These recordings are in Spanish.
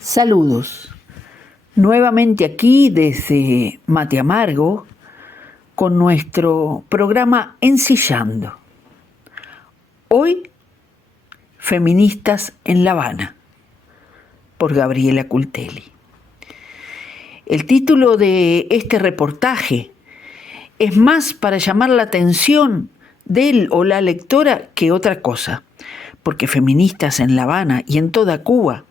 Saludos, nuevamente aquí desde Mate Amargo con nuestro programa Ensillando. Hoy, Feministas en La Habana, por Gabriela Cultelli. El título de este reportaje es más para llamar la atención del o la lectora que otra cosa, porque feministas en La Habana y en toda Cuba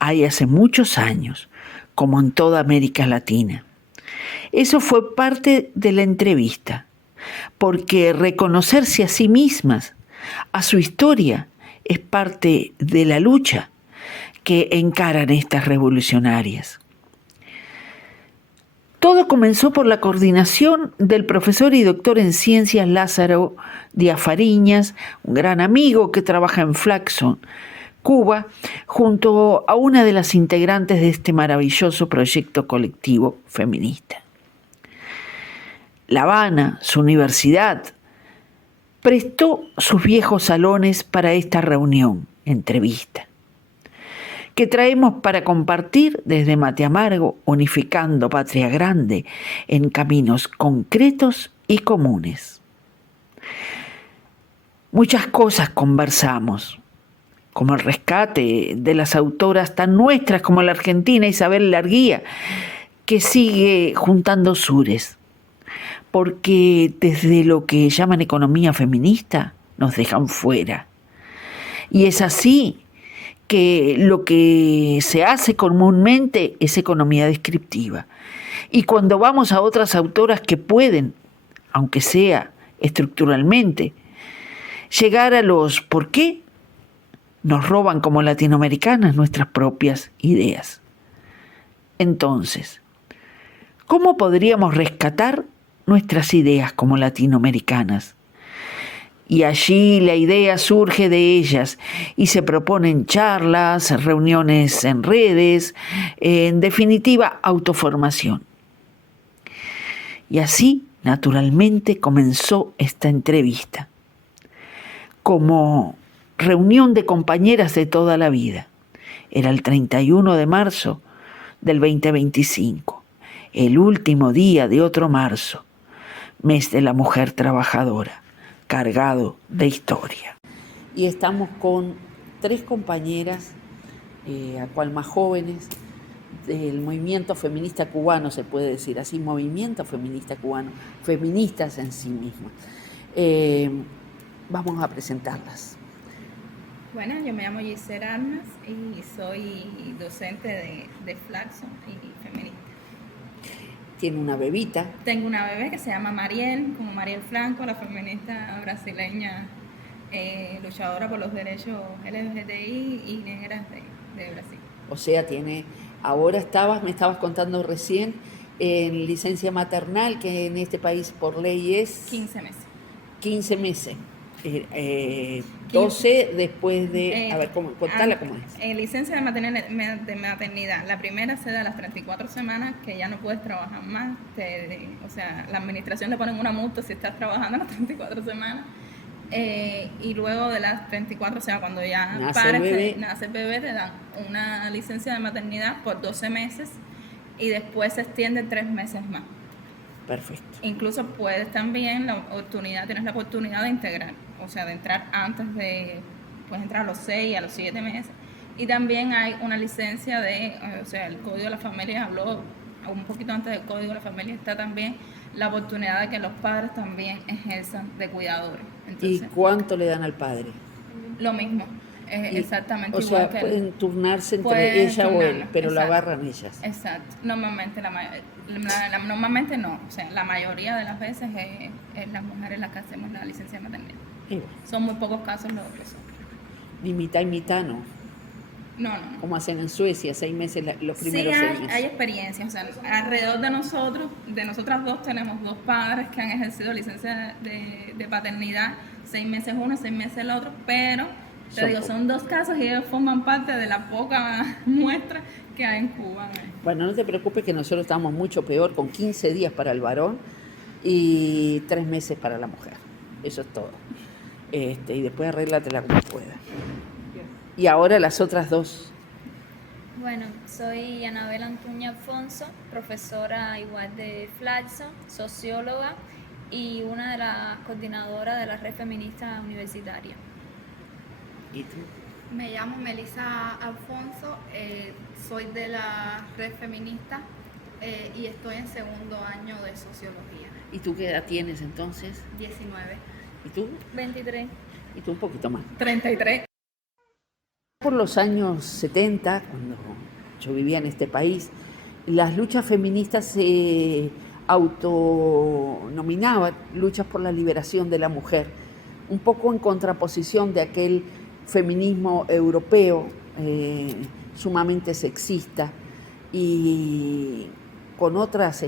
hay hace muchos años, como en toda América Latina. Eso fue parte de la entrevista, porque reconocerse a sí mismas, a su historia, es parte de la lucha que encaran estas revolucionarias. Todo comenzó por la coordinación del profesor y doctor en ciencias Lázaro Díaz Fariñas, un gran amigo que trabaja en Flaxon, Cuba, junto a una de las integrantes de este maravilloso proyecto colectivo feminista. La Habana, su universidad, prestó sus viejos salones para esta reunión, entrevista, que traemos para compartir desde Mate Amargo, unificando Patria Grande en caminos concretos y comunes. Muchas cosas conversamos, como el rescate de las autoras tan nuestras como la argentina Isabel Larguía, que sigue juntando sures, porque desde lo que llaman economía feminista nos dejan fuera. Y es así que lo que se hace comúnmente es economía descriptiva. Y cuando vamos a otras autoras que pueden, aunque sea estructuralmente, llegar a los por qué, nos roban como latinoamericanas nuestras propias ideas. Entonces, ¿cómo podríamos rescatar nuestras ideas como latinoamericanas? Y allí la idea surge de ellas y se proponen charlas, reuniones en redes, en definitiva, autoformación. Y así, naturalmente, comenzó esta entrevista, como reunión de compañeras de toda la vida. Era el 31 de marzo del 2025, el último día de otro marzo, mes de la mujer trabajadora, cargado de historia. Y estamos con 3 compañeras, a cual más jóvenes, del movimiento feminista cubano, se puede decir así, movimiento feminista cubano, feministas en sí mismas. Vamos a presentarlas. Bueno, yo me llamo Giselle Armas y soy docente de Flaxon y feminista. Tiene una bebita. Tengo una bebé que se llama Mariel, como Mariel Franco, la feminista brasileña, luchadora por los derechos LGBTI y negras de Brasil. O sea, ahora me estabas contando recién, en licencia maternal, que en este país por ley es 15 meses. 15 meses. 12 después de... contala cómo es. Licencia de maternidad. La primera se da a las 34 semanas, que ya no puedes trabajar más. O sea, la administración le ponen una multa si estás trabajando a las 34 semanas. Y luego de las 34, o sea, cuando ya nace el bebé, te dan una licencia de maternidad por 12 meses y después se extiende 3 meses más. Perfecto. Incluso tienes la oportunidad de integrar, o sea, de entrar puedes entrar a los 6, a los 7 meses. Y también hay una licencia o sea, el Código de la Familia habló un poquito antes del Código de la Familia, está también la oportunidad de que los padres también ejerzan de cuidadores. Entonces, ¿y cuánto le dan al padre? Lo mismo. Exactamente o igual. sea, que pueden turnarse entre ella o él, pero lo agarran ellas. Exacto. Normalmente, normalmente no. O sea, la mayoría de las veces es las mujeres las que hacemos la licencia de maternidad. Son muy pocos casos los que son. Ni mitad y mitad, ¿no? No. Como hacen en Suecia, 6 meses, los primeros 6 meses. Sí, hay experiencia. O sea, alrededor de nosotras dos, tenemos 2 padres que han ejercido licencia de paternidad, 6 meses uno, 6 meses el otro, pero... son 2 casos y ellos forman parte de la poca muestra que hay en Cuba. Bueno, no te preocupes que nosotros estamos mucho peor, con 15 días para el varón y 3 meses para la mujer. Eso es todo. Y después arréglatela como puedas. Y ahora las otras 2. Bueno, soy Anabel Antuña Alfonso, profesora igual de Flaxo, socióloga y una de las coordinadoras de la Red Feminista Universitaria. ¿Y tú? Me llamo Melissa Alfonso, soy de la Red Feminista y estoy en segundo año de sociología. ¿Y tú qué edad tienes entonces? 19. ¿Y tú? 23. ¿Y tú un poquito más? 33. Por los años 70, cuando yo vivía en este país, las luchas feministas se autonominaban luchas por la liberación de la mujer, un poco en contraposición de aquel feminismo europeo sumamente sexista y con otras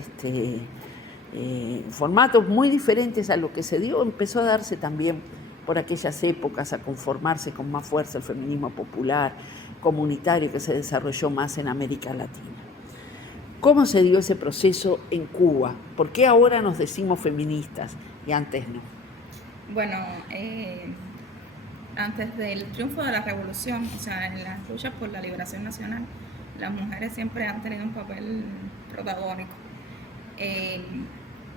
formatos muy diferentes a lo que se dio. Empezó a darse también por aquellas épocas, a conformarse con más fuerza el feminismo popular, comunitario, que se desarrolló más en América Latina. ¿Cómo se dio ese proceso en Cuba? ¿Por qué ahora nos decimos feministas y antes no? Bueno, antes del triunfo de la revolución, o sea, en las luchas por la liberación nacional, las mujeres siempre han tenido un papel protagónico.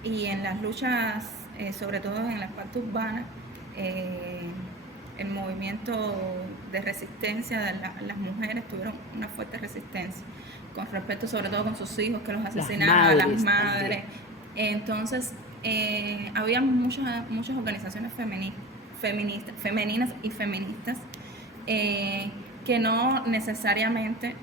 Y en las luchas, sobre todo en la parte urbana, el movimiento de resistencia de las mujeres tuvieron una fuerte resistencia con respecto, sobre todo con sus hijos que los asesinaban, las madres. Entonces, había muchas organizaciones femeninas y feministas que no necesariamente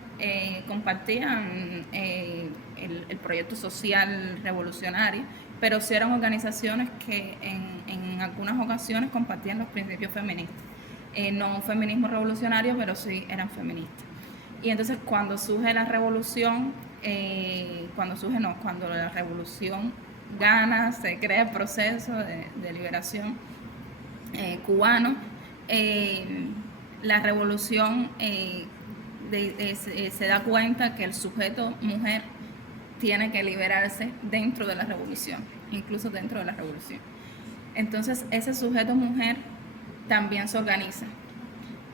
compartían el proyecto social revolucionario, pero sí eran organizaciones que en algunas ocasiones compartían los principios feministas. No un feminismo revolucionario, pero sí eran feministas. Y entonces cuando surge la revolución, cuando la revolución gana, se crea el proceso de liberación cubano, la revolución se da cuenta que el sujeto mujer tiene que liberarse dentro de la revolución, incluso dentro de la revolución. Entonces ese sujeto mujer también se organiza,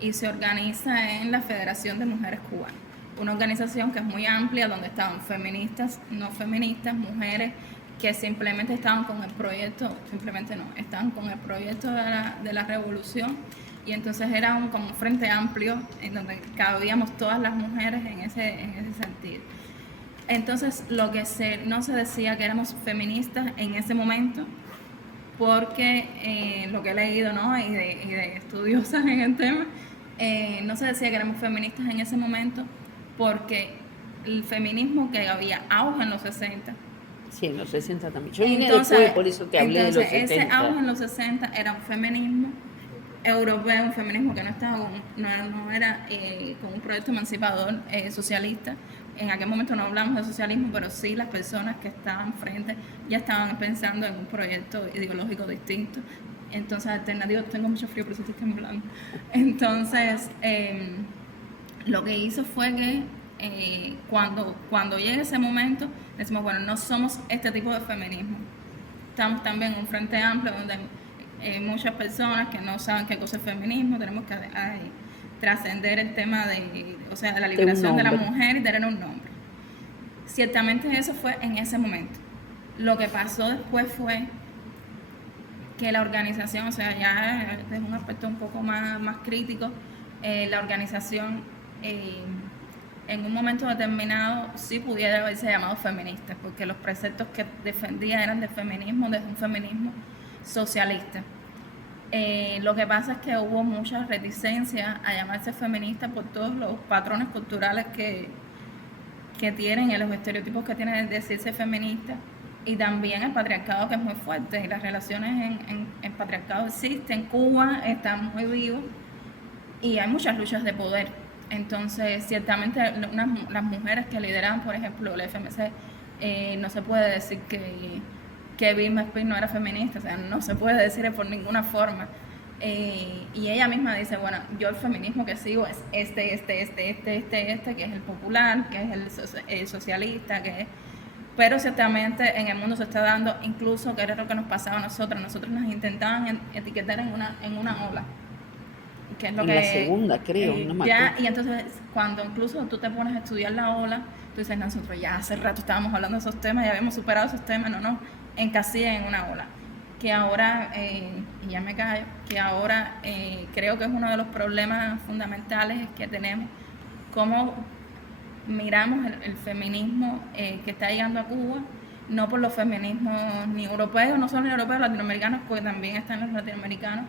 y se organiza en la Federación de Mujeres Cubanas, una organización que es muy amplia, donde estaban feministas, no feministas, mujeres que simplemente estaban con el proyecto, estaban con el proyecto de la revolución, y entonces era como un frente amplio en donde cabíamos todas las mujeres en ese sentido. Entonces no se decía que éramos feministas en ese momento, porque lo que he leído, ¿no? y de estudiosas en el tema, no se decía que éramos feministas en ese momento, porque el feminismo que había auge en los 60. Sí, en los 60 también. Yo vine después, por eso te hablé de los 70. Ese auge en los 60 era un feminismo europeo, un feminismo que no era con un proyecto emancipador socialista. En aquel momento no hablamos de socialismo, pero sí las personas que estaban frente ya estaban pensando en un proyecto ideológico distinto. Entonces, alternativo, tengo mucho frío, por eso estoy temblando. Entonces, lo que hizo fue que cuando llegue ese momento, decimos, bueno, no somos este tipo de feminismo. Estamos también en un frente amplio donde muchas personas que no saben qué cosa es feminismo, tenemos que trascender el tema de la liberación de la mujer y tener un nombre. Ciertamente eso fue en ese momento. Lo que pasó después fue que la organización, ya es un aspecto un poco más crítico, la organización en un momento determinado sí pudiera haberse llamado feminista, porque los preceptos que defendía eran de feminismo, desde un feminismo socialista. Lo que pasa es que hubo mucha reticencia a llamarse feminista por todos los patrones culturales que tienen y los estereotipos que tienen de decirse feminista, y también el patriarcado, que es muy fuerte, y las relaciones en patriarcado existen. Cuba está muy vivo y hay muchas luchas de poder. Entonces, ciertamente las mujeres que lideraban, por ejemplo, el FMC, no se puede decir que Vilma Espín no era feminista, no se puede decir por ninguna forma. Y ella misma dice, bueno, yo el feminismo que sigo es este, que es el popular, que es el socialista, pero ciertamente en el mundo se está dando, incluso que era lo que nos pasaba a nosotros nos intentaban etiquetar en una ola que es lo en que... la segunda, creo, no me ya, acuerdo. y entonces cuando incluso tú te pones a estudiar la ola, tú dices, nosotros ya hace rato estábamos hablando de esos temas, ya habíamos superado esos temas, no nos encasillen en una ola. Que ahora, y ya me callo, que ahora creo que es uno de los problemas fundamentales que tenemos, cómo miramos el feminismo que está llegando a Cuba, no por los feminismos ni europeos, no solo ni europeos, latinoamericanos, porque también están los latinoamericanos,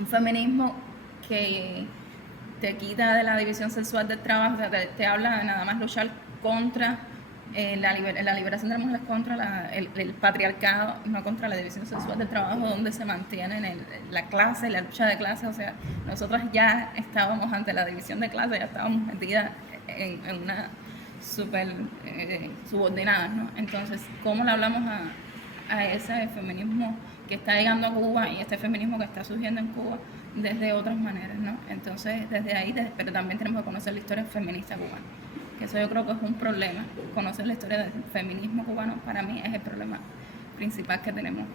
un feminismo que te quita de la división sexual del trabajo, o sea, te habla de nada más luchar contra la liberación de las mujeres, contra el patriarcado, no contra la división sexual del trabajo, donde se mantiene la clase, la lucha de clase. O sea, nosotras ya estábamos ante la división de clase, ya estábamos metidas en una súper subordinadas, ¿no? Entonces, ¿cómo le hablamos a ese feminismo que está llegando a Cuba y este feminismo que está surgiendo en Cuba desde otras maneras, ¿no? Entonces, desde ahí, pero también tenemos que conocer la historia feminista cubana, que eso yo creo que es un problema. Conocer la historia del feminismo cubano para mí es el problema principal que tenemos.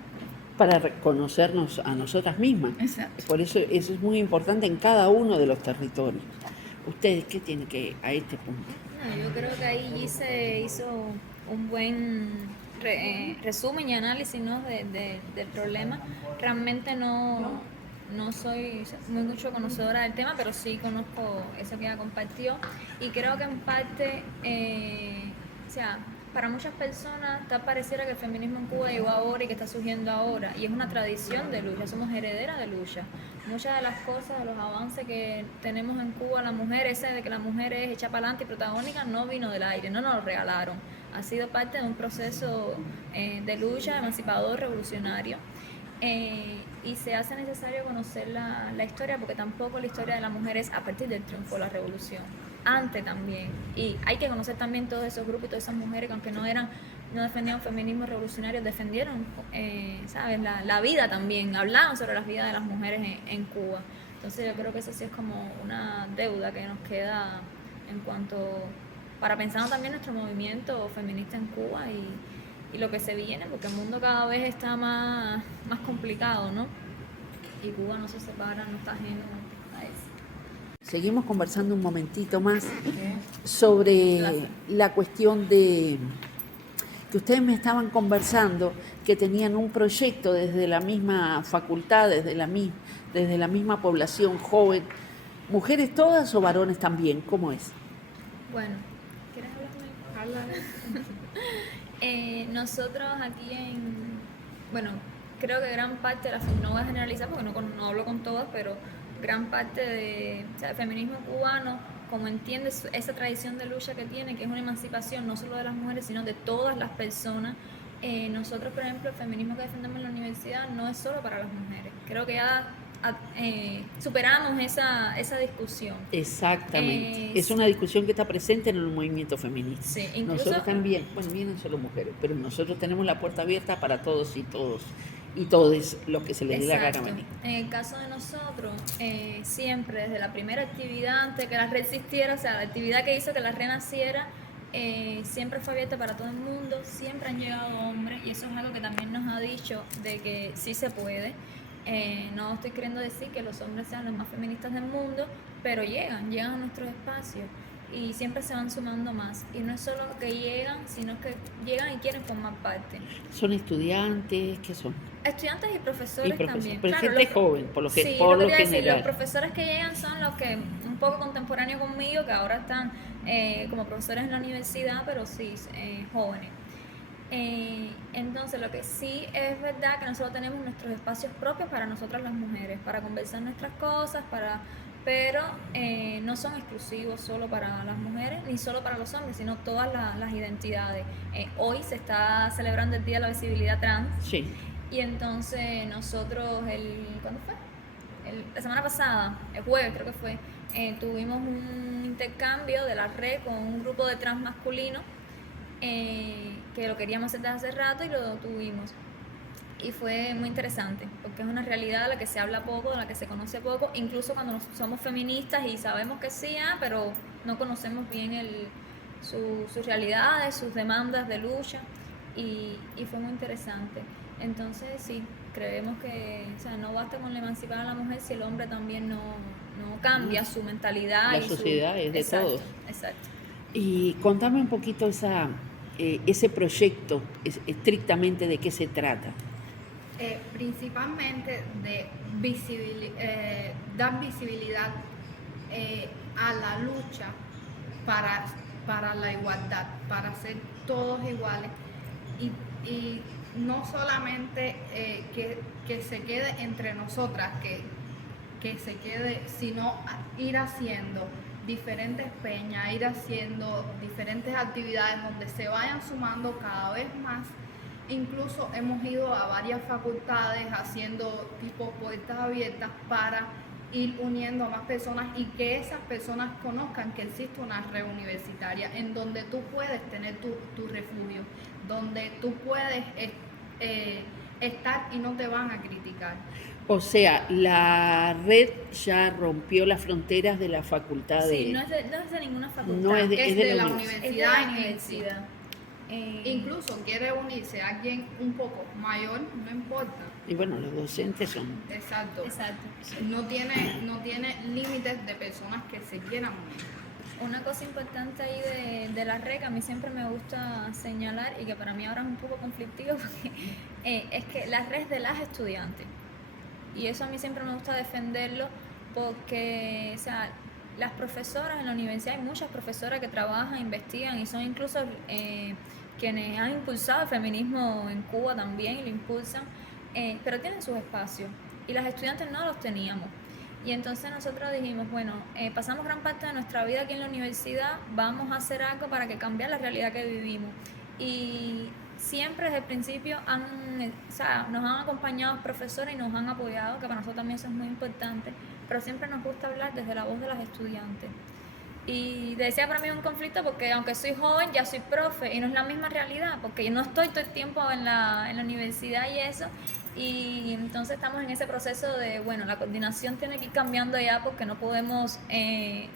Para reconocernos a nosotras mismas. Exacto. Por eso es muy importante en cada uno de los territorios. ¿Ustedes qué tienen que a este punto? No, yo creo que ahí se hizo un buen resumen y análisis, ¿no? del problema. Realmente no soy mucho conocedora del tema, pero sí conozco eso que ella compartió, y creo que en parte, o sea, para muchas personas tal pareciera que el feminismo en Cuba llegó ahora y que está surgiendo ahora, y es una tradición de lucha, somos herederas de lucha. Muchas de las cosas, de los avances que tenemos en Cuba, la mujer, ese de que la mujer es hecha para adelante y protagónica, no vino del aire, no nos lo regalaron, ha sido parte de un proceso de lucha, emancipador, revolucionario. Y se hace necesario conocer la historia, porque tampoco la historia de la mujer es a partir del triunfo de la revolución, antes también, y hay que conocer también todos esos grupos y todas esas mujeres que aunque no defendían feminismo revolucionario, defendieron ¿sabes? La vida también, hablaban sobre las vidas de las mujeres en Cuba. Entonces yo creo que eso sí es como una deuda que nos queda en cuanto, para pensar también nuestro movimiento feminista en Cuba y lo que se viene, porque el mundo cada vez está más complicado, ¿no? Y Cuba no se separa, no está ajeno a eso. Seguimos conversando un momentito más sobre la cuestión de que ustedes me estaban conversando, que tenían un proyecto desde la misma facultad, desde la misma población joven, mujeres todas o varones también, ¿cómo es? Bueno, ¿quieres hablar conmigo? Nosotros aquí bueno, creo que gran parte de no voy a generalizar porque no hablo con todas, pero gran parte del feminismo cubano, como entiende esa tradición de lucha que tiene, que es una emancipación no solo de las mujeres, sino de todas las personas. Nosotros, por ejemplo, el feminismo que defendemos en la universidad no es solo para las mujeres. Creo que ya superamos esa discusión. Exactamente. Es una discusión que está presente en el movimiento feminista. Sí, incluso, nosotros también, bueno, vienen solo mujeres, pero nosotros tenemos la puerta abierta para todos y todos los que se les dé la gana venir. En el caso de nosotros, siempre desde la primera actividad, antes que la red existiera, o sea, la actividad que hizo que la red naciera, siempre fue abierta para todo el mundo, siempre han llegado hombres, y eso es algo que también nos ha dicho de que sí se puede. No estoy queriendo decir que los hombres sean los más feministas del mundo, pero llegan a nuestros espacios y siempre se van sumando más. Y no es solo que llegan, sino que llegan y quieren formar parte. ¿Son estudiantes? ¿Qué son? Estudiantes y profesores también. Pero claro, gente joven, por lo general. Decir, los profesores que llegan son los que un poco contemporáneos conmigo, que ahora están como profesores en la universidad, pero sí, jóvenes. Entonces lo que sí es verdad que nosotros tenemos nuestros espacios propios para nosotras las mujeres, para conversar nuestras cosas, pero no son exclusivos solo para las mujeres ni solo para los hombres, sino todas las identidades. Hoy se está celebrando el Día de la Visibilidad Trans. Sí. Y entonces nosotros ¿cuándo fue? La semana pasada, el jueves creo que fue, tuvimos un intercambio de la red con un grupo de trans masculinos que lo queríamos hacer desde hace rato y lo tuvimos. Y fue muy interesante, porque es una realidad de la que se habla poco, de la que se conoce poco, incluso cuando somos feministas y sabemos que sí, pero no conocemos bien sus realidades, sus demandas de lucha, y fue muy interesante. Entonces sí, creemos que, o sea, no basta con emancipar a la mujer si el hombre también no cambia su mentalidad. La sociedad es de Exacto, todos. exacto. Y contame un poquito ese proyecto, estrictamente de qué se trata. Principalmente de dar visibilidad a la lucha para la igualdad, para ser todos iguales y no solamente que se quede entre nosotras, que se quede, sino ir haciendo diferentes peñas, ir haciendo diferentes actividades donde se vayan sumando cada vez más. Incluso hemos ido a varias facultades haciendo tipo puertas abiertas para ir uniendo a más personas y que esas personas conozcan que existe una red universitaria en donde tú puedes tener tu refugio, donde tú puedes estar y no te van a criticar. O sea, la red ya rompió las fronteras de la facultad de... Sí, no es de ninguna facultad. No es de la Es de universidad. la universidad. Incluso quiere unirse a alguien un poco mayor, no importa. Y bueno, los docentes son... Exacto. Exacto. No tiene límites de personas que se quieran unir. Una cosa importante ahí de la red que a mí siempre me gusta señalar y que para mí ahora es un poco conflictivo porque, es que la red es de las estudiantes. Y eso a mí siempre me gusta defenderlo porque, o sea, las profesoras en la universidad, hay muchas profesoras que trabajan, investigan y son incluso quienes han impulsado el feminismo en Cuba también y lo impulsan, pero tienen sus espacios y las estudiantes no los teníamos. Y entonces nosotros dijimos, bueno, pasamos gran parte de nuestra vida aquí en la universidad, vamos a hacer algo para que cambie la realidad que vivimos. Y siempre desde el principio nos han acompañado profesores y nos han apoyado, que para nosotros también eso es muy importante, pero siempre nos gusta hablar desde la voz de las estudiantes. Y decía para mí un conflicto porque aunque soy joven ya soy profe y no es la misma realidad porque yo no estoy todo el tiempo en la universidad y eso, y entonces estamos en ese proceso de, bueno, la coordinación tiene que ir cambiando ya porque no podemos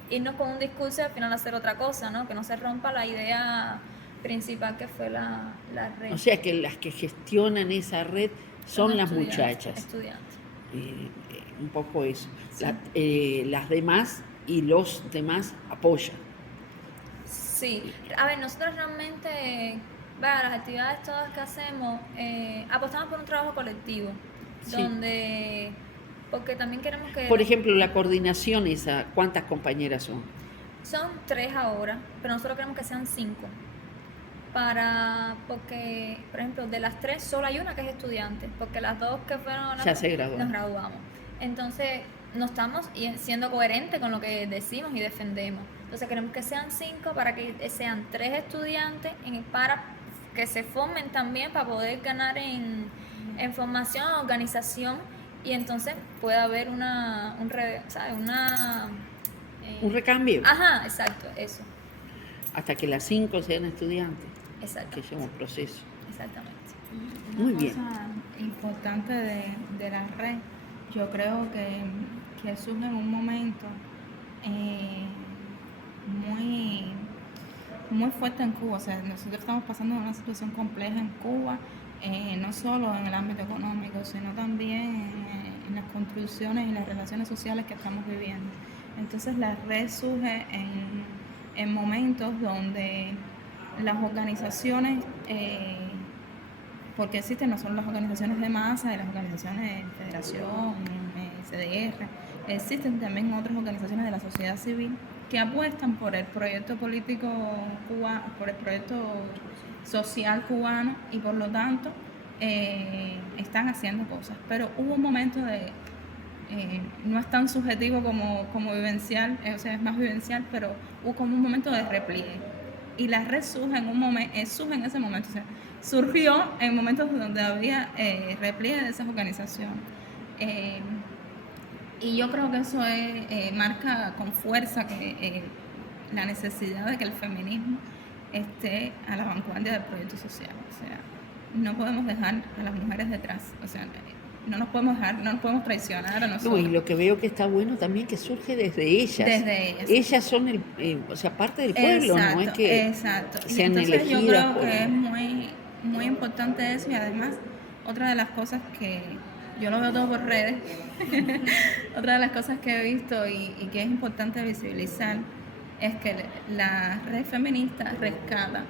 irnos con un discurso y al final hacer otra cosa, ¿no? Que no se rompa la idea principal que fue la red. O sea que las que gestionan esa red son las muchachas. Estudiantes. Un poco eso. Sí. Las demás y los demás apoyan. Sí, a ver, nosotros realmente, las actividades todas que hacemos, apostamos por un trabajo colectivo, Sí. donde, porque también queremos que... Por ejemplo, la coordinación esa, ¿cuántas compañeras son? Son 3 ahora, pero nosotros queremos que sean 5. Porque, por ejemplo, de las 3 solo hay una que es estudiante, porque las 2 que fueron Ya se graduaron. nos graduamos. Entonces, no estamos siendo coherentes con lo que decimos y defendemos. Entonces, queremos que sean 5 para que sean 3 estudiantes, para que se formen también para poder ganar en formación, organización, y entonces pueda haber un recambio. Ajá, exacto, eso. Hasta que las 5 sean estudiantes. Exacto. Que lleva un proceso. Exactamente. Muy Una bien. cosa importante de la red, yo creo que surge en un momento muy fuerte en Cuba. O sea, nosotros estamos pasando una situación compleja en Cuba, no solo en el ámbito económico, sino también en las construcciones y las relaciones sociales que estamos viviendo. Entonces la red surge en momentos donde las organizaciones, porque existen no solo las organizaciones de masa y las organizaciones de Federación, CDR, existen también otras organizaciones de la sociedad civil que apuestan por el proyecto político cubano, por el proyecto social cubano, y por lo tanto están haciendo cosas. Pero hubo un momento no es tan subjetivo como vivencial, o sea, es más vivencial, pero hubo como un momento de repliegue. Y la red surge en ese momento, o sea, surgió en momentos donde había repliegue de esas organizaciones. Y yo creo que eso marca con fuerza la necesidad de que el feminismo esté a la vanguardia del proyecto social. O sea, no podemos dejar a las mujeres detrás, o sea, no nos podemos traicionar a nosotros. No, y lo que veo que está bueno también que surge desde ellas. Desde ellas. Ellas son parte del pueblo, Exacto, no es que exacto. sean Y entonces yo elegidas creo que es muy, muy importante eso, y además otra de las cosas que yo lo veo todo por redes, otra de las cosas que he visto y que es importante visibilizar es que la red feminista rescata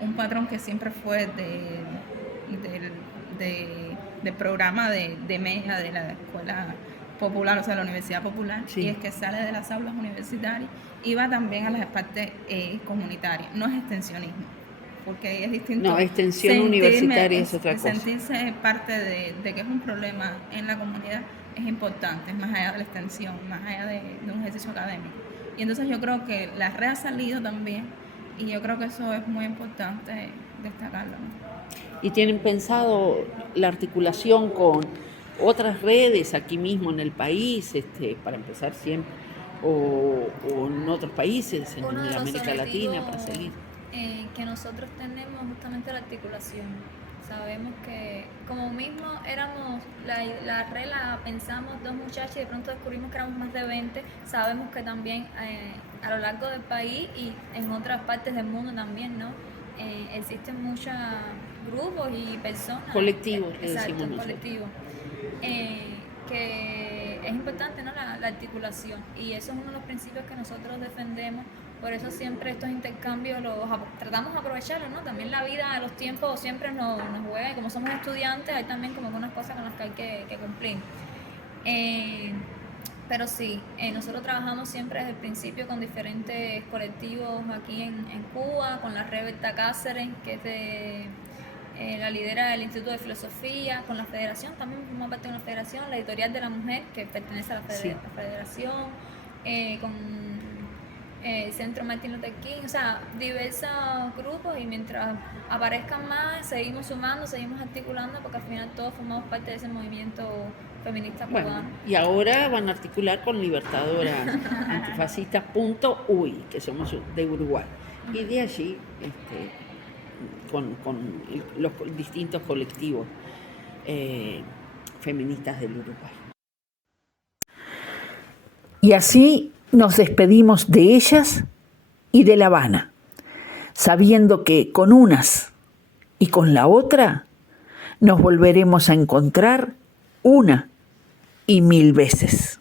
un patrón que siempre fue del programa de MEJA, de la escuela popular, o sea, la Universidad Popular, Sí. y es que sale de las aulas universitarias y va también a las partes comunitarias. No es extensionismo, porque es distinto. No, extensión universitaria es otra cosa. Sentirse parte de que es un problema en la comunidad es importante, es más allá de la extensión, más allá de un ejercicio académico. Y entonces yo creo que la red ha salido también, y yo creo que eso es muy importante destacarlo, ¿no? ¿Y tienen pensado la articulación con otras redes aquí mismo en el país, para empezar siempre, o en otros países, en Uno de los América Latina, para objetivos, seguir? que nosotros tenemos justamente la articulación. Sabemos que como mismo éramos, la red la pensamos dos muchachas y de pronto descubrimos que éramos más de 20, sabemos que también a lo largo del país y en otras partes del mundo también, ¿no? Existen muchos grupos y personas. Colectivos, le exacto, decimos nosotros. colectivos. Que es importante, ¿no? La articulación, y eso es uno de los principios que nosotros defendemos. Por eso siempre estos intercambios tratamos de aprovecharlos, ¿no? También la vida, los tiempos siempre nos juega, y como somos estudiantes hay también como algunas cosas con las que hay que cumplir. Pero sí, nosotros trabajamos siempre desde el principio con diferentes colectivos aquí en Cuba, con la red Berta Cáceres, que es de la lidera del Instituto de Filosofía, con la Federación, también forma parte de una federación, la Editorial de la Mujer, que pertenece a la Federación, con Centro Martin Luther King, o sea, diversos grupos, y mientras aparezcan más, seguimos sumando, seguimos articulando, porque al final todos formamos parte de ese movimiento feminista cubano. Bueno, y ahora van a articular con Libertadoras Antifascistas.uy, que somos de Uruguay, y de allí con los distintos colectivos feministas del Uruguay. Y así nos despedimos de ellas y de La Habana, sabiendo que con unas y con la otra nos volveremos a encontrar una y mil veces.